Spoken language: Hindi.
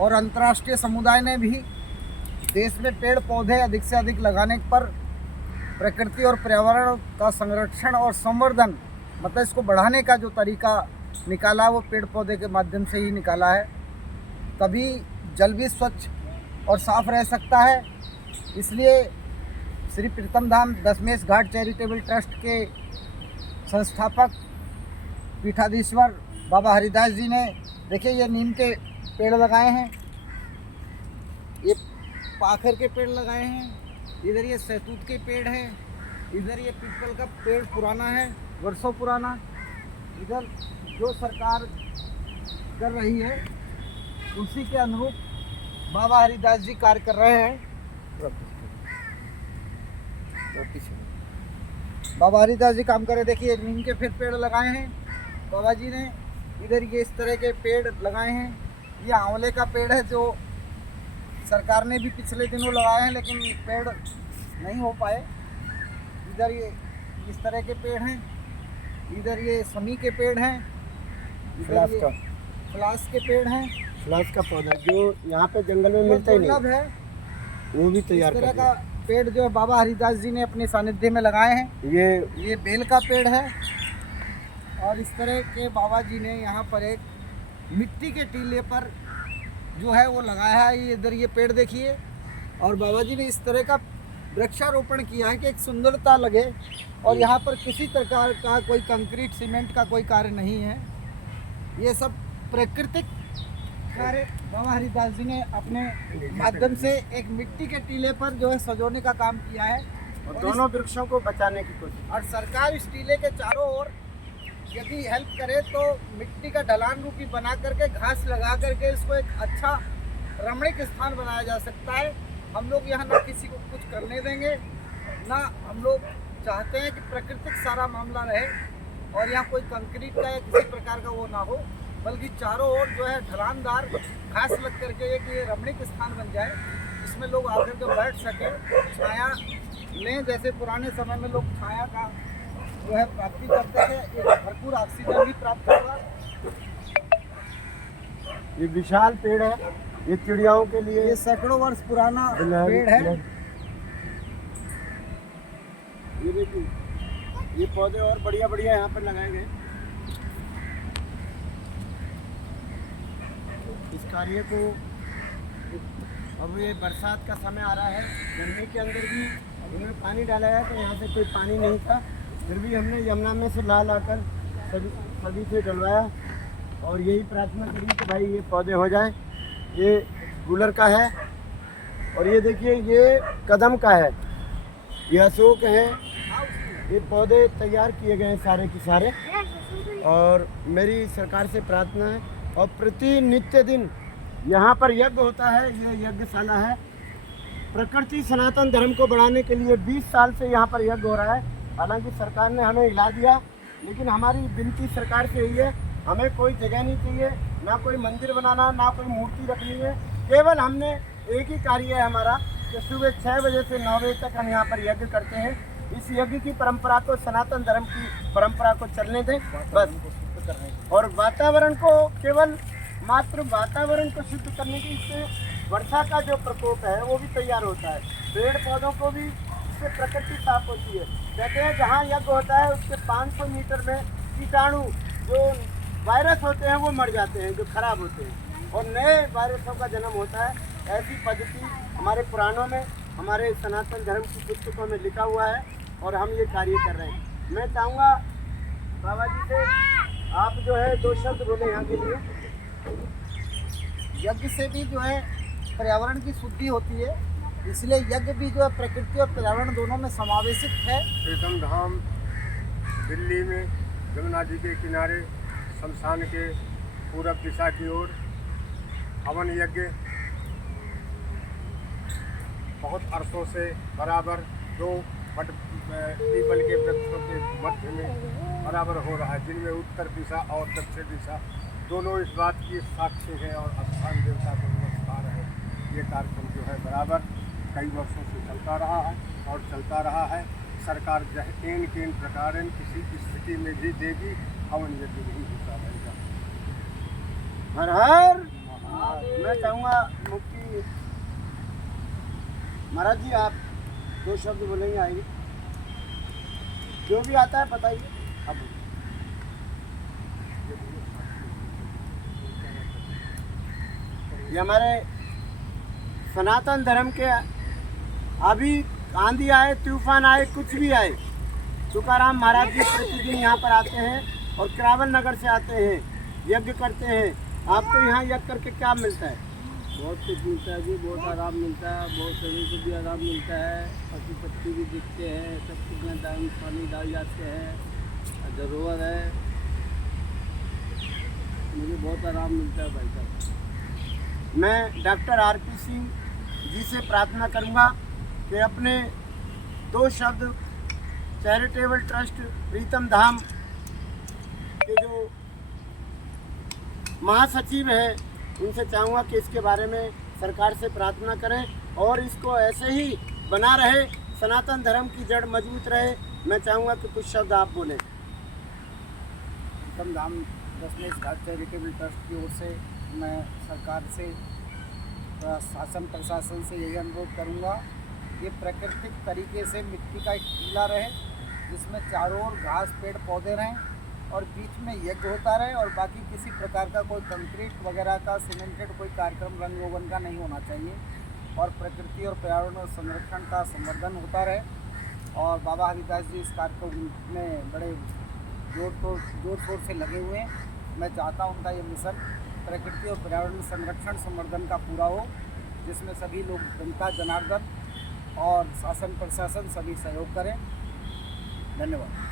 और अंतर्राष्ट्रीय समुदाय ने भी देश में पेड़ पौधे अधिक से अधिक लगाने पर प्रकृति और पर्यावरण का संरक्षण और संवर्धन मतलब इसको बढ़ाने का जो तरीका निकाला वो पेड़ पौधे के माध्यम से ही निकाला है। तभी जल भी स्वच्छ और साफ रह सकता है। इसलिए श्री प्रीतम धाम दशमेश घाट चैरिटेबल ट्रस्ट के संस्थापक पीठाधीश्वर बाबा हरिदास जी ने देखिए ये नीम के पेड़ लगाए हैं, ये पाखर के पेड़ लगाए हैं, इधर ये सहतूत के पेड़ हैं, इधर ये पीपल का पेड़ पुराना है, वर्षों पुराना। इधर जो सरकार कर रही है उसी के अनुरूप बाबा हरिदास जी कार्य कर रहे हैं। बाबा हरिदास जी काम कर रहे, देखिए नीम के फिर पेड़ लगाए हैं बाबा जी ने। इधर ये इस तरह के पेड़ लगाए हैं, ये आंवले का पेड़ है जो सरकार ने भी पिछले दिनों लगाए हैं लेकिन पेड़ नहीं हो पाए। इधर ये इस तरह के पेड़ हैं, इधर ये समी के पेड़ हैं, इधर ये फ्लास के पेड़ हैं। फ्लास का पौधा जो यहाँ पे जंगल में मिलता ही नहीं है, वो भी तैयार इस कर तरह दिया। का पेड़ जो है बाबा हरिदास जी ने अपने सानिध्य में लगाए हैं। ये बेल का पेड़ है और इस तरह के बाबा जी ने यहाँ पर एक मिट्टी के टीले पर जो है वो लगाया है। इधर ये पेड़ देखिए और बाबा जी ने इस तरह का वृक्षारोपण किया है कि एक सुंदरता लगे। और यहाँ पर किसी प्रकार का कोई कंक्रीट सीमेंट का कोई कार्य नहीं है, ये सब प्राकृतिक कार्य बाबा हरिदास जी ने अपने माध्यम से एक मिट्टी के टीले पर जो है सजोने का काम किया है और दोनों वृक्षों को बचाने की कोशिश। और सरकार इस टीले के चारों ओर यदि हेल्प करे तो मिट्टी का ढलान रूपी बना करके घास लगा करके इसको एक अच्छा रमणीक स्थान बनाया जा सकता है। हम लोग यहाँ ना किसी को कुछ करने देंगे, ना हम लोग चाहते हैं कि प्राकृतिक सारा मामला रहे और यहाँ कोई कंक्रीट का या किसी प्रकार का वो ना हो, बल्कि चारों ओर जो है ढलानदार घास लग करके एक ये रमणीक स्थान बन जाए, इसमें लोग आकर के बैठ सके, छाया लें। जैसे पुराने समय में लोग छाया का जो है प्राप्ति करते थे, एक भरपूर ऑक्सीजन भी प्राप्त होगा। ये विशाल पेड़ है, ये चिड़ियाओं के लिए, ये सैकड़ों वर्ष पुराना पेड़ है। ये देखिए ये पौधे और बढ़िया बढ़िया यहाँ पर लगाए गए। इस कार्य को अब ये बरसात का समय आ रहा है, गर्मी के अंदर भी उन्होंने पानी डाला है तो यहाँ से कोई पानी नहीं था, फिर भी हमने यमुना में से ला लाकर सभी से डलवाया और यही प्रार्थना करी कि भाई ये पौधे हो जाए। ये गुलर का है और ये देखिए ये कदम का है, ये अशोक है। ये पौधे तैयार किए गए हैं सारे के सारे और मेरी सरकार से प्रार्थना है और प्रति नित्य दिन यहाँ पर यज्ञ होता है। ये यज्ञशाला है, प्रकृति सनातन धर्म को बढ़ाने के लिए 20 साल से यहाँ पर यज्ञ हो रहा है। हालांकि सरकार ने हमें हिला दिया, लेकिन हमारी विनती सरकार से यही है, हमें कोई जगह नहीं चाहिए, ना कोई मंदिर बनाना, ना कोई मूर्ति रखनी है। केवल हमने एक ही कार्य है हमारा कि सुबह 6 बजे से 9 बजे तक हम यहाँ पर यज्ञ करते हैं। इस यज्ञ की परंपरा को, सनातन धर्म की परंपरा को चलने दें बस। और वातावरण को, केवल मात्र वातावरण को शुद्ध करने की, इससे वर्षा का जो प्रकोप है वो भी तैयार होता है। पेड़ पौधों को भी इससे प्रकृति साफ होती है। कहते हैं जहाँ यज्ञ होता है उसके 500 मीटर में कीटाणु जो वायरस होते हैं वो मर जाते हैं, जो खराब होते हैं, और नए वायरसों का जन्म होता है। ऐसी पद्धति हमारे पुराणों में, हमारे सनातन धर्म की पुस्तकों में लिखा हुआ है और हम ये कार्य कर रहे हैं। मैं चाहूँगा बाबा जी से आप जो है 2 शब्द बोले यहाँ के लिए। यज्ञ से भी जो है पर्यावरण की शुद्धि होती है, इसलिए यज्ञ भी जो है प्रकृति और पर्यावरण दोनों में समावेशित है। प्रीतम धाम दिल्ली में यमुना जी के किनारे शमशान के पूरब दिशा की ओर हवन यज्ञ बहुत अरसों से बराबर 2 पीपल के वृक्षों के मध्य में बराबर हो रहा है, जिनमें उत्तर दिशा और दक्षिण दिशा दोनों इस बात की साक्षी हैं और स्थान देवता को नमस्कार है। ये कार्यक्रम जो है बराबर कई वर्षों से चलता रहा है और चलता रहा है। सरकार केन प्रकार किसी स्थिति में भी देगी, हवन यज्ञ नहीं होता रहेगा। हर हर मैं चाहूँगा मुफ्ती महाराज जी आप 2 शब्द बोलेंगे आएंगे, जो भी आता है बताइए अब। ये हमारे सनातन धर्म के अभी आंधी आए, तूफान आए, कुछ भी आए, तुकाराम महाराज जी प्रतिदिन यहाँ पर आते हैं और करावल नगर से आते हैं, यज्ञ करते हैं। आपको यहाँ यज्ञ करके क्या मिलता है? बहुत कुछ मिलता है जी, बहुत आराम मिलता है, बहुत शरीर को भी आराम मिलता है, पशु पक्षी भी दिखते हैं, सब कुछ में दान पानी डाल जाते हैं, धरोहर है, मुझे बहुत आराम मिलता है भाई साहब। मैं डॉक्टर आरपी सिंह जी से प्रार्थना करूँगा कि अपने 2 शब्द चैरिटेबल ट्रस्ट प्रीतम धाम के जो महासचिव हैं उनसे चाहूँगा कि इसके बारे में सरकार से प्रार्थना करें और इसको ऐसे ही बना रहे, सनातन धर्म की जड़ मजबूत रहे। मैं चाहूँगा कि कुछ शब्द आप बोलें। प्रीतम धाम दशमेश घाट चैरिटेबल ट्रस्ट की ओर से मैं सरकार से शासन प्रशासन से यही अनुरोध करूँगा, ये प्राकृतिक तरीके से मिट्टी का एक टीला रहे जिसमें चारों ओर घास पेड़ पौधे रहें और बीच में यज्ञ होता रहे, और बाकी किसी प्रकार का कोई कंक्रीट वगैरह का सीमेंटेड कोई कार्यक्रम रंग रोगन का नहीं होना चाहिए, और प्रकृति और पर्यावरण संरक्षण का संवर्धन होता रहे। और बाबा हरिदास जी इस कार्यक्रम में बड़े जोर शोर से लगे हुए हैं। मैं चाहता हूँ उनका ये मिशन प्रकृति और पर्यावरण संरक्षण संवर्धन का पूरा हो, जिसमें सभी लोग, जनता जनार्दन और शासन प्रशासन सभी सहयोग करें। धन्यवाद।